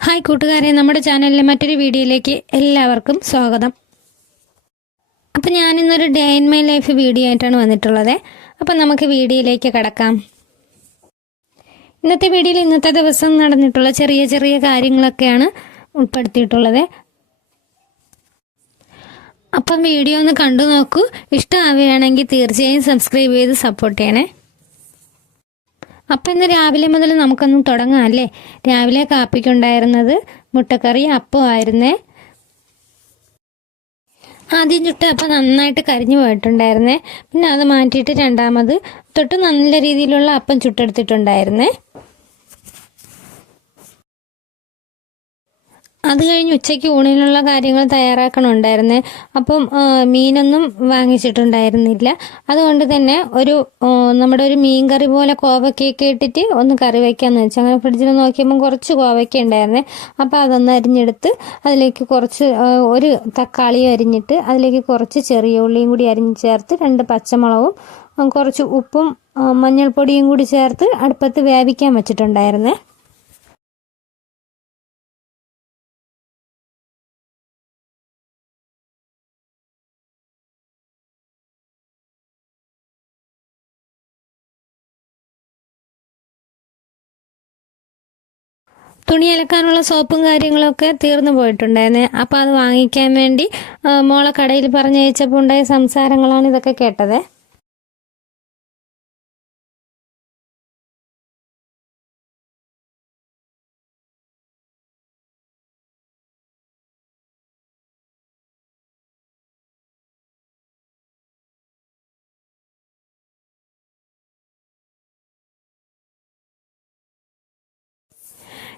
Hi കൂട്ടുകാരെ, നമ്മുടെ ചാനലിലെ മറ്റൊരു വീഡിയോയിലേക്ക് എല്ലാവർക്കും സ്വാഗതം. അപ്പോൾ ഞാനിന്നൊരു day in my life video ആയിട്ടാണ് വന്നിട്ടുള്ളത്. അപ്പോൾ നമുക്ക് വീഡിയോയിലേക്ക് കടക്കാം. ഇന്നത്തെ വീഡിയോയിൽ ഇന്നത്തെ ദിവസം നടന്നിട്ടുള്ള ചെറിയ ചെറിയ കാര്യങ്ങളൊക്കെയാണ് ഉൾപ്പെടുത്തിയിട്ടുള്ളത്. അപ്പം വീഡിയോ ഒന്ന് കണ്ടു നോക്കൂ. ഇഷ്ടമാവുകയാണെങ്കിൽ തീർച്ചയായും സബ്സ്ക്രൈബ് ചെയ്ത് സപ്പോർട്ട് ചെയ്യണേ. അപ്പം ഇന്ന് രാവിലെ മുതൽ നമുക്കൊന്നും തുടങ്ങാം അല്ലേ. രാവിലെ കാപ്പിക്കുണ്ടായിരുന്നത് മുട്ടക്കറി അപ്പമായിരുന്നേ. ആദ്യം ചുട്ട് അപ്പം നന്നായിട്ട് കരിഞ്ഞു പോയിട്ടുണ്ടായിരുന്നേ. പിന്നെ അത് മാറ്റിയിട്ട് രണ്ടാമത് തൊട്ട് നല്ല രീതിയിലുള്ള അപ്പം ചുട്ടെടുത്തിട്ടുണ്ടായിരുന്നേ. അത് കഴിഞ്ഞ് ഉച്ചയ്ക്ക് ഊണിനുള്ള കാര്യങ്ങൾ തയ്യാറാക്കണമുണ്ടായിരുന്നേ. അപ്പം മീനൊന്നും വാങ്ങിച്ചിട്ടുണ്ടായിരുന്നില്ല. അതുകൊണ്ട് തന്നെ നമ്മുടെ ഒരു മീൻ കറി പോലെ കോവയ്ക്കൊക്കെ ഇട്ടിട്ട് ഒന്ന് കറി വയ്ക്കാമെന്ന് വെച്ചാൽ അങ്ങനെ ഫ്രിഡ്ജിൽ നോക്കിയപ്പോൾ കുറച്ച് കോവയ്ക്ക ഉണ്ടായിരുന്നേ. അപ്പോൾ അതൊന്ന് അരിഞ്ഞെടുത്ത് അതിലേക്ക് ഒരു തക്കാളി അരിഞ്ഞിട്ട് അതിലേക്ക് കുറച്ച് ചെറിയ ഉള്ളിയും കൂടി അരിഞ്ഞ് ചേർത്ത് 2 പച്ചമുളകും കുറച്ച് ഉപ്പും മഞ്ഞൾപ്പൊടിയും കൂടി ചേർത്ത് അടുപ്പത്ത് വേവിക്കാൻ വെച്ചിട്ടുണ്ടായിരുന്നേ. തുണി അലക്കാനുള്ള സോപ്പും കാര്യങ്ങളൊക്കെ തീർന്നു പോയിട്ടുണ്ടായിരുന്നേ. അപ്പോൾ അത് വാങ്ങിക്കാൻ വേണ്ടി മോളെ കടയിൽ പറഞ്ഞയച്ചപ്പോൾ ഉണ്ടായ സംസാരങ്ങളാണ് ഇതൊക്കെ കേട്ടത്.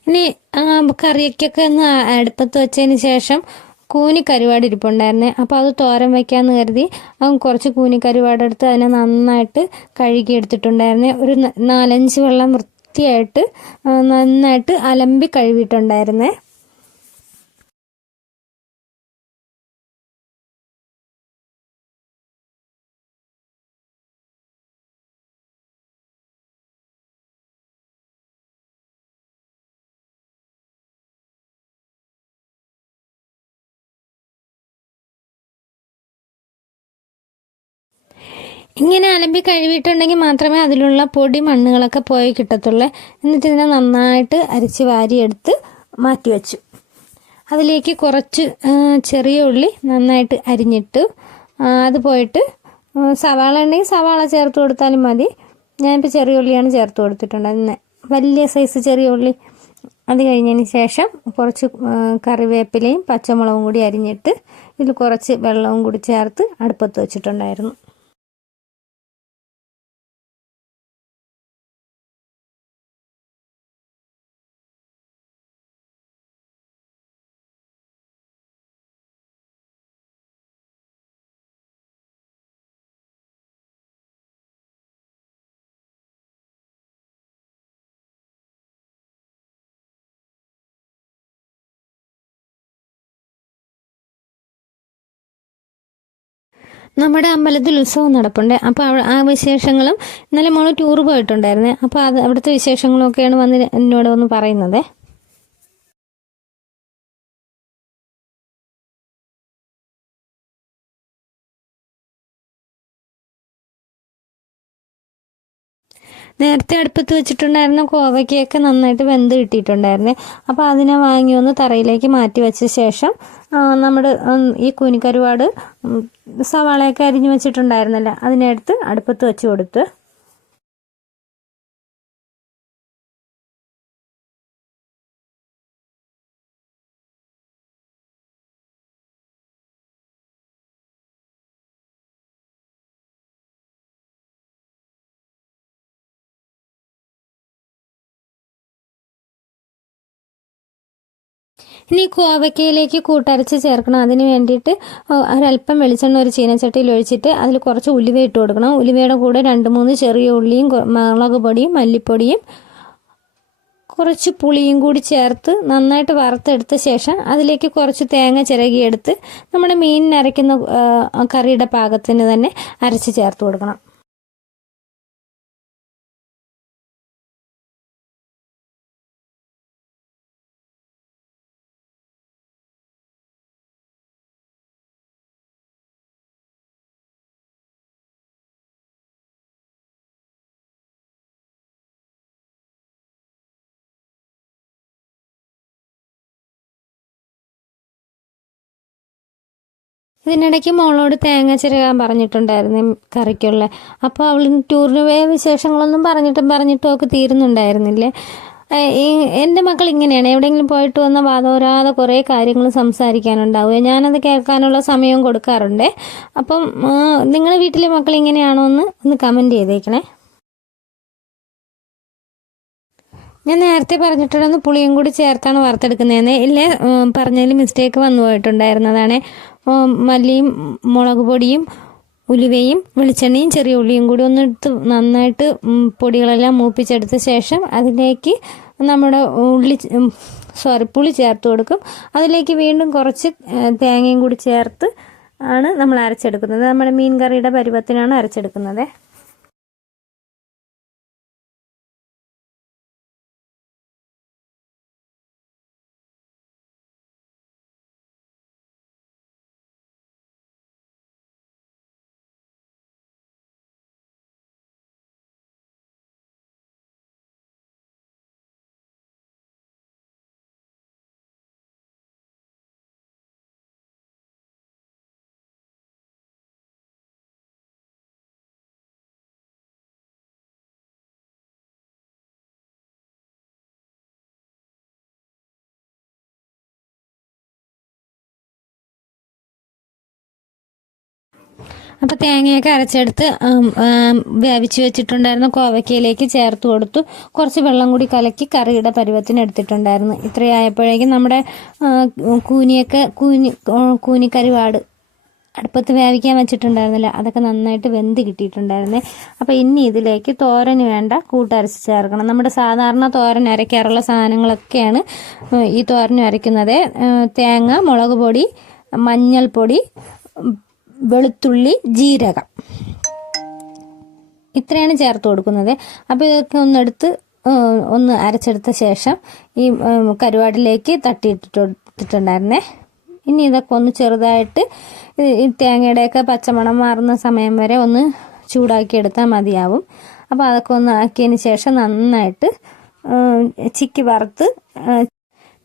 ഇനി കറിക്കൊക്കെ ഒന്ന് അടുപ്പത്ത് വെച്ചതിന് ശേഷം കൂനിക്കരുവാട് ഇരിപ്പുണ്ടായിരുന്നേ. അപ്പോൾ അത് തോരൻ വയ്ക്കാമെന്ന് കരുതി കുറച്ച് കൂനിക്കരുവാട് എടുത്ത് അതിനെ നന്നായിട്ട് കഴുകി എടുത്തിട്ടുണ്ടായിരുന്നേ. ഒരു 4-5 വെള്ളം വൃത്തിയായിട്ട് നന്നായിട്ട് അലമ്പി കഴുകിയിട്ടുണ്ടായിരുന്നേ. ഇങ്ങനെ അലമ്പി കഴുകിയിട്ടുണ്ടെങ്കിൽ മാത്രമേ അതിലുള്ള പൊടി മണ്ണുകളൊക്കെ പോയി കിട്ടത്തുള്ളൂ. എന്നിട്ട് ഇതിനെ നന്നായിട്ട് അരിച്ച് വാരിയെടുത്ത് മാറ്റി വെച്ചു. അതിലേക്ക് കുറച്ച് ചെറിയ ഉള്ളി നന്നായിട്ട് അരിഞ്ഞിട്ട് അത് പോയിട്ട് സവാള ഉണ്ടെങ്കിൽ സവാള ചേർത്ത് കൊടുത്താലും മതി. ഞാനിപ്പോൾ ചെറിയ ഉള്ളിയാണ് ചേർത്ത് കൊടുത്തിട്ടുണ്ട്, വലിയ സൈസ് ചെറിയ ഉള്ളി. അത് കഴിഞ്ഞതിന് ശേഷം കുറച്ച് കറിവേപ്പിലയും പച്ചമുളകും കൂടി അരിഞ്ഞിട്ട് ഇതിൽ കുറച്ച് വെള്ളവും കൂടി ചേർത്ത് അടുപ്പത്ത് വെച്ചിട്ടുണ്ടായിരുന്നു. നമ്മുടെ അമ്പലത്തിൽ ഉത്സവം നടപ്പുണ്ട്. അപ്പോൾ ആ വിശേഷങ്ങളും ഇന്നലെ മോള് ടൂർ പോയിട്ടുണ്ടായിരുന്നേ. അപ്പോൾ അവിടുത്തെ വിശേഷങ്ങളൊക്കെയാണ് എന്നോട് ഒന്ന് പറയുന്നത്. നേരത്തെ അടുപ്പത്ത് വെച്ചിട്ടുണ്ടായിരുന്ന കോവയ്ക്കൊക്കെ നന്നായിട്ട് വെന്ത് കിട്ടിയിട്ടുണ്ടായിരുന്നേ. അപ്പോൾ അതിനെ വാങ്ങി ഒന്ന് തറയിലേക്ക് മാറ്റി വെച്ച ശേഷം നമ്മുടെ ഈ കൂനിക്കരുവാട് സവാളയൊക്കെ അരിഞ്ഞു വെച്ചിട്ടുണ്ടായിരുന്നല്ലോ അതിനെടുത്ത് അടുപ്പത്ത് വെച്ച് കൊടുത്ത് ഇനി കോവയ്ക്കയിലേക്ക് കൂട്ടരച്ച് ചേർക്കണം. അതിന് വേണ്ടിയിട്ട് ഒരല്പം വെളിച്ചെണ്ണ ഒരു ചീനച്ചട്ടിയിൽ ഒഴിച്ചിട്ട് അതിൽ കുറച്ച് ഉലുവ ഇട്ട് കൊടുക്കണം. ഉലുവയുടെ കൂടെ 2-3 ചെറിയ ഉള്ളിയും മുളക് പൊടിയും മല്ലിപ്പൊടിയും കുറച്ച് പുളിയും കൂടി ചേർത്ത് നന്നായിട്ട് വറുത്തെടുത്ത ശേഷം അതിലേക്ക് കുറച്ച് തേങ്ങ ചിരകിയെടുത്ത് നമ്മുടെ മീനിന് അരയ്ക്കുന്ന കറിയുടെ പാകത്തിന് തന്നെ അരച്ച് ചേർത്ത് കൊടുക്കണം. ഇതിനിടയ്ക്ക് മോളോട് തേങ്ങ ചിരകാൻ പറഞ്ഞിട്ടുണ്ടായിരുന്നു കറിക്കുള്ള. അപ്പോൾ അവൾ ടൂറിന് പോയ വിശേഷങ്ങളൊന്നും പറഞ്ഞിട്ടും ഒക്കെ തീരുന്നുണ്ടായിരുന്നില്ലേ. എൻ്റെ മക്കൾ ഇങ്ങനെയാണ്, എവിടെയെങ്കിലും പോയിട്ട് വന്ന വാദോരാതെ കുറേ കാര്യങ്ങൾ സംസാരിക്കാനുണ്ടാവുക. ഞാനത് കേൾക്കാനുള്ള സമയവും കൊടുക്കാറുണ്ട്. അപ്പം നിങ്ങളുടെ വീട്ടിലെ മക്കൾ ഇങ്ങനെയാണോ ഒന്ന് കമൻറ്റ് ചെയ്തേക്കണേ. ഞാൻ നേരത്തെ പറഞ്ഞിട്ടുണ്ടെന്ന് പുളിയും കൂടി ചേർത്താണ് വറുത്തെടുക്കുന്നതെന്ന്. ഇല്ലേ, പറഞ്ഞതിൽ മിസ്റ്റേക്ക് വന്നു പോയിട്ടുണ്ടായിരുന്നതാണ്. മല്ലിയും മുളക് പൊടിയും ഉലുവയും വെളിച്ചെണ്ണയും ചെറിയ ഉള്ളിയും കൂടി ഒന്നെടുത്ത് നന്നായിട്ട് പൊടികളെല്ലാം മൂപ്പിച്ചെടുത്ത ശേഷം അതിലേക്ക് നമ്മുടെ പുളി ചേർത്ത് കൊടുക്കും. അതിലേക്ക് വീണ്ടും കുറച്ച് തേങ്ങയും കൂടി ചേർത്ത് ആണ് നമ്മൾ അരച്ചെടുക്കുന്നത്. നമ്മുടെ മീൻ കറിയുടെ പരുവത്തിനാണ് അരച്ചെടുക്കുന്നത്. അപ്പോൾ തേങ്ങയൊക്കെ അരച്ചെടുത്ത് വേവിച്ച് വെച്ചിട്ടുണ്ടായിരുന്ന കോവയ്ക്കയിലേക്ക് ചേർത്ത് കൊടുത്തു. കുറച്ച് വെള്ളം കൂടി കലക്കി കറിയുടെ പരുവത്തിന് എടുത്തിട്ടുണ്ടായിരുന്നു. ഇത്രയായപ്പോഴേക്കും നമ്മുടെ കൂനിക്കരുവാട് അടുപ്പത്ത് വേവിക്കാൻ വെച്ചിട്ടുണ്ടായിരുന്നില്ല, അതൊക്കെ നന്നായിട്ട് വെന്ത് കിട്ടിയിട്ടുണ്ടായിരുന്നേ. അപ്പോൾ ഇനി ഇതിലേക്ക് തോരന് വേണ്ട കൂട്ടരച്ച് ചേർക്കണം. നമ്മുടെ സാധാരണ തോരൻ അരയ്ക്കാറുള്ള സാധനങ്ങളൊക്കെയാണ് ഈ തോരന് അരയ്ക്കുന്നത്. തേങ്ങ, മുളക് പൊടി, മഞ്ഞൾപ്പൊടി, വെളുത്തുള്ളി, ജീരകം, ഇത്രയാണ് ചേർത്ത് കൊടുക്കുന്നത്. അപ്പോൾ ഇതൊക്കെ ഒന്ന് അരച്ചെടുത്ത ശേഷം ഈ കരുവാടിലേക്ക് തട്ടിയിട്ടിട്ടുണ്ടായിരുന്നേ. ഇനി ഇതൊക്കെ ഒന്ന് ചെറുതായിട്ട് ഈ തേങ്ങയുടെയൊക്കെ പച്ചമണം മാറുന്ന സമയം വരെ ഒന്ന് ചൂടാക്കി എടുത്താൽ മതിയാവും. അപ്പോൾ അതൊക്കെ ഒന്ന് ആക്കിയതിന് ശേഷം നന്നായിട്ട് ചിക്കി വറുത്ത്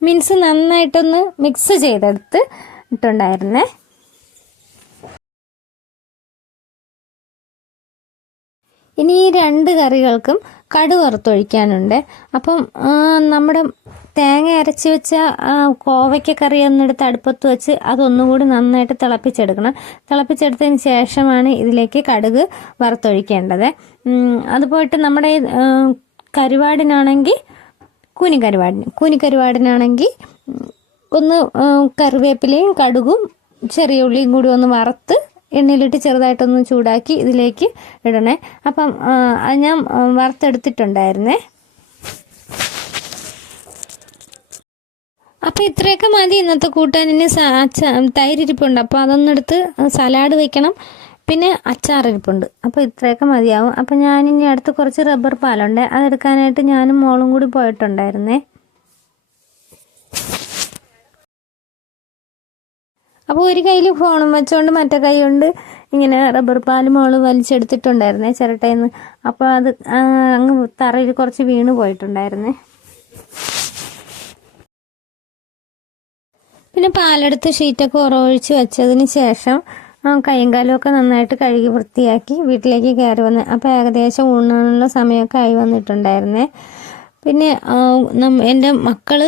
മീൻസ് നന്നായിട്ടൊന്ന് മിക്സ് ചെയ്തെടുത്ത് ഇട്ടുണ്ടായിരുന്നേ. ഇനി ഈ രണ്ട് കറികൾക്കും കടുക് വറുത്തൊഴിക്കാനുണ്ട്. അപ്പം നമ്മുടെ തേങ്ങ അരച്ച് വെച്ച കോവയ്ക്ക കറി ഒന്നെടുത്ത് അടുപ്പത്ത് വെച്ച് അതൊന്നുകൂടി നന്നായിട്ട് തിളപ്പിച്ചെടുക്കണം. തിളപ്പിച്ചെടുത്തതിന് ശേഷമാണ് ഇതിലേക്ക് കടുക് വറുത്തൊഴിക്കേണ്ടത്. അതുപോയിട്ട് നമ്മുടെ കരുവാടിനാണെങ്കിൽ കൂനിക്കരുവാടിനാണെങ്കിൽ ഒന്ന് കറിവേപ്പിലയും കടുകും ചെറിയ ഉള്ളിയും കൂടി ഒന്ന് വറുത്ത് എണ്ണയിലിട്ട് ചെറുതായിട്ടൊന്ന് ചൂടാക്കി ഇതിലേക്ക് ഇടണേ. അപ്പം ഞാൻ വറുത്തെടുത്തിട്ടുണ്ടായിരുന്നേ. അപ്പം ഇത്രയൊക്കെ മതി ഇന്നത്തെ കൂട്ടാനിന്. തൈരിരിപ്പുണ്ട്, അപ്പോൾ അതൊന്നെടുത്ത് സലാഡ് വെക്കണം. പിന്നെ അച്ചാറിരിപ്പുണ്ട്, അപ്പോൾ ഇത്രയൊക്കെ മതിയാവും. അപ്പം ഞാനിനി അടുത്ത് കുറച്ച് റബ്ബർ പാലുണ്ട്, അതെടുക്കാനായിട്ട് ഞാനും മോളും കൂടി പോയിട്ടുണ്ടായിരുന്നേ. അപ്പോൾ ഒരു കയ്യിൽ ഫോണും വെച്ചുകൊണ്ട് മറ്റേ കൈ കൊണ്ട് ഇങ്ങനെ റബ്ബർ പാൽ മോള് വലിച്ചെടുത്തിട്ടുണ്ടായിരുന്നേ ചിരട്ടയിൽ നിന്ന്. അപ്പോൾ അത് അങ്ങ് തറയിൽ കുറച്ച് വീണ് പോയിട്ടുണ്ടായിരുന്നേ. പിന്നെ പാലെടുത്ത് ഷീറ്റൊക്കെ ഉറവൊഴിച്ച് വെച്ചതിന് ശേഷം കൈയും കാലുമൊക്കെ നന്നായിട്ട് കഴുകി വൃത്തിയാക്കി വീട്ടിലേക്ക് കയറി വന്ന്. അപ്പോൾ ഏകദേശം ഊണാനുള്ള സമയമൊക്കെ ആയി വന്നിട്ടുണ്ടായിരുന്നേ. പിന്നെ എൻ്റെ മക്കൾ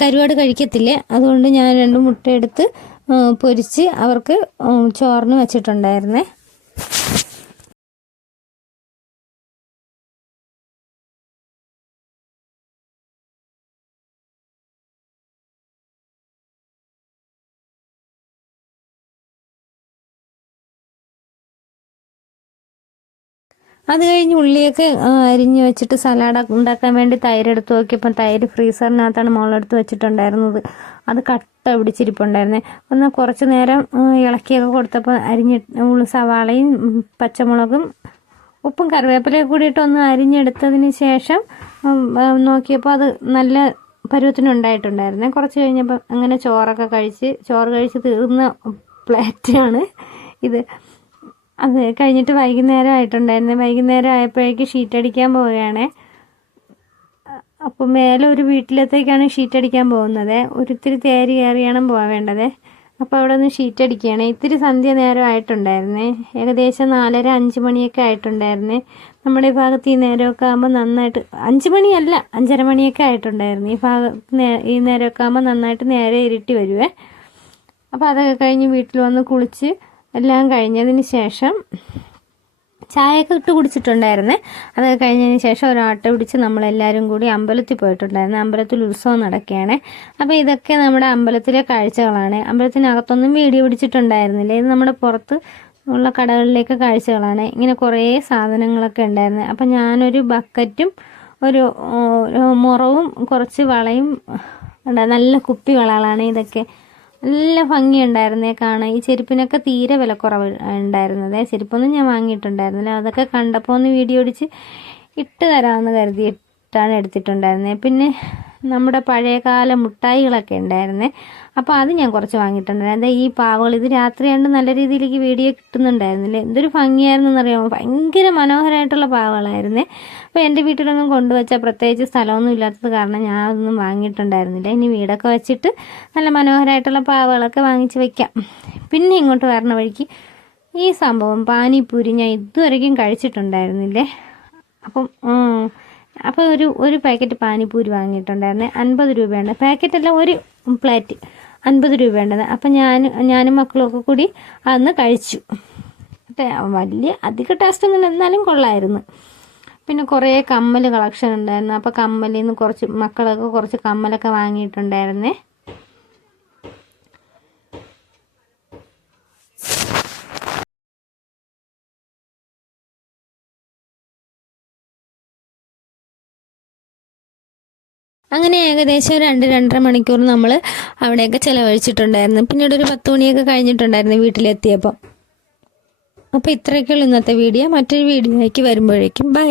കരുവാട് കഴിക്കത്തില്ലേ, അതുകൊണ്ട് ഞാൻ 2 മുട്ടയെടുത്ത് പൊരിച്ച് അവർക്ക് ചോറിന് വെച്ചിട്ടുണ്ടായിരുന്നേ. അത് കഴിഞ്ഞ് ഉള്ളിയൊക്കെ അരിഞ്ഞ് വെച്ചിട്ട് സലാഡ് ഉണ്ടാക്കാൻ വേണ്ടി തൈര് എടുത്ത് നോക്കിയപ്പോൾ തൈര് ഫ്രീസറിനകത്താണ് മോളെടുത്ത് വെച്ചിട്ടുണ്ടായിരുന്നത്. അത് കട്ട പിടിച്ചിരിപ്പുണ്ടായിരുന്നേ. ഒന്ന് കുറച്ച് നേരം ഇളക്കിയൊക്കെ കൊടുത്തപ്പോൾ സവാളയും പച്ചമുളകും ഉപ്പും കറിവേപ്പിലയൊക്കെ കൂടിയിട്ട് ഒന്ന് അരിഞ്ഞെടുത്തതിന് ശേഷം നോക്കിയപ്പോൾ അത് നല്ല പരുവത്തിനുണ്ടായിട്ടുണ്ടായിരുന്നേ. കുറച്ച് കഴിഞ്ഞപ്പോൾ അങ്ങനെ ചോറ് കഴിച്ച് തീർന്ന പ്ലേറ്റാണ് ഇത്. അത് കഴിഞ്ഞിട്ട് വൈകുന്നേരം ആയിട്ടുണ്ടായിരുന്നു. വൈകുന്നേരം ആയപ്പോഴേക്ക് ഷീറ്റ് അടിക്കാൻ പോവുകയാണ്. അപ്പോൾ മേലെ ഒരു വീട്ടിലത്തേക്കാണ് ഷീറ്റ് അടിക്കാൻ പോകുന്നത്. ഒരിത്തിരി തേരി കയറിയാണ് പോവേണ്ടത്. അപ്പോൾ അവിടെ നിന്ന് ഷീറ്റ് അടിക്കുകയാണ്. ഇത്തിരി സന്ധ്യ നേരം ആയിട്ടുണ്ടായിരുന്നേ, ഏകദേശം 4:30-5 മണിയൊക്കെ ആയിട്ടുണ്ടായിരുന്നേ. നമ്മുടെ ഈ ഭാഗത്ത് ഈ നേരമൊക്കെ ആകുമ്പോൾ നന്നായിട്ട്, 5 മണിയല്ല 5:30 മണിയൊക്കെ ആയിട്ടുണ്ടായിരുന്നു. ഈ നേരമൊക്കെ ആകുമ്പോൾ നന്നായിട്ട് നേരെ ഇരുട്ടി വരുവേ. അപ്പോൾ അതൊക്കെ കഴിഞ്ഞ് വീട്ടിൽ വന്ന് കുളിച്ച് എല്ലാം കഴിഞ്ഞതിന് ശേഷം ചായയൊക്കെ ഇട്ട് കുടിച്ചിട്ടുണ്ടായിരുന്നേ. അതൊക്കെ കഴിഞ്ഞതിന് ശേഷം ഒരാട്ട പിടിച്ച് നമ്മളെല്ലാവരും കൂടി അമ്പലത്തിൽ പോയിട്ടുണ്ടായിരുന്നു. അമ്പലത്തിൽ ഉത്സവം നടക്കുകയാണ്. അപ്പോൾ ഇതൊക്കെ നമ്മുടെ അമ്പലത്തിലെ കാഴ്ചകളാണ്. അമ്പലത്തിനകത്തൊന്നും വീഡിയോ പിടിച്ചിട്ടുണ്ടായിരുന്നില്ല. ഇത് നമ്മുടെ പുറത്ത് ഉള്ള കടകളിലേക്ക് കാഴ്ചകളാണ്. ഇങ്ങനെ കുറേ സാധനങ്ങളൊക്കെ ഉണ്ടായിരുന്നു. അപ്പം ഞാനൊരു ബക്കറ്റും ഒരു മുറവും കുറച്ച് വളയും നല്ല കുപ്പി വളകളാണ് ഇതൊക്കെ. നല്ല ഭംഗിയുണ്ടായിരുന്നേ കാണാൻ. ഈ ചെരുപ്പിനൊക്കെ തീരെ വിലക്കുറവ് ഉണ്ടായിരുന്നത്. ചെരുപ്പൊന്നും ഞാൻ വാങ്ങിയിട്ടുണ്ടായിരുന്നില്ല. അതൊക്കെ കണ്ടപ്പോൾ ഒന്ന് വീഡിയോ പിടിച്ച് ഇട്ട് തരാമെന്ന് കരുതിയിട്ടാണ് എടുത്തിട്ടുണ്ടായിരുന്നത്. പിന്നെ നമ്മുടെ പഴയകാല മുട്ടായികളൊക്കെ ഉണ്ടായിരുന്നേ. അപ്പോൾ അത് ഞാൻ കുറച്ച് വാങ്ങിയിട്ടുണ്ടായിരുന്നു. ഈ പാവകൾ ഇത് രാത്രിയാണ്ട് നല്ല രീതിയിലേക്ക് വീഡിയോ കിട്ടുന്നുണ്ടായിരുന്നില്ലേ. എന്തൊരു ഭംഗിയായിരുന്നെന്നറിയാമോ. ഭയങ്കര മനോഹരമായിട്ടുള്ള പാവകളായിരുന്നേ. അപ്പോൾ എൻ്റെ വീട്ടിലൊന്നും കൊണ്ടുവച്ചാൽ പ്രത്യേകിച്ച് സ്ഥലമൊന്നും ഇല്ലാത്തത് കാരണം ഞാൻ അതൊന്നും വാങ്ങിയിട്ടുണ്ടായിരുന്നില്ല. ഇനി വീടൊക്കെ വെച്ചിട്ട് നല്ല മനോഹരമായിട്ടുള്ള പാവകളൊക്കെ വാങ്ങിച്ച് വയ്ക്കാം. പിന്നെ ഇങ്ങോട്ട് വരണ വഴിക്ക് ഈ സംഭവം പാനിപ്പൂരി ഞാൻ ഇതുവരെയ്ക്കും കഴിച്ചിട്ടുണ്ടായിരുന്നില്ലേ. അപ്പോൾ ഒരു പാക്കറ്റ് പാനിപ്പൂരി വാങ്ങിയിട്ടുണ്ടായിരുന്നേ. 50 രൂപയുണ്ട് പാക്കറ്റല്ല, ഒരു പ്ലേറ്റ് 50 രൂപയുണ്ടെന്ന്. അപ്പം ഞാനും മക്കളൊക്കെ കൂടി അന്ന് കഴിച്ചു. വലിയ അധികം ടേസ്റ്റ് ഒന്നും എന്നാലും കൊള്ളായിരുന്നു. പിന്നെ കുറേ കമ്മൽ കളക്ഷൻ ഉണ്ടായിരുന്നു. അപ്പോൾ കമ്മലിൽ നിന്ന് കുറച്ച് മക്കളൊക്കെ കുറച്ച് കമ്മലൊക്കെ വാങ്ങിയിട്ടുണ്ടായിരുന്നേ. അങ്ങനെ ഏകദേശം 2-2.5 മണിക്കൂർ നമ്മൾ അവിടെയൊക്കെ ചിലവഴിച്ചിട്ടുണ്ടായിരുന്നു. പിന്നീട് ഒരു 10 മണിയൊക്കെ കഴിഞ്ഞിട്ടുണ്ടായിരുന്നു വീട്ടിലെത്തിയപ്പോൾ. അപ്പോൾ ഇത്രയൊക്കെയുള്ളൂ ഇന്നത്തെ വീഡിയോ. മറ്റൊരു വീഡിയോയ്ക്ക് വരുമ്പോഴേക്കും ബൈ.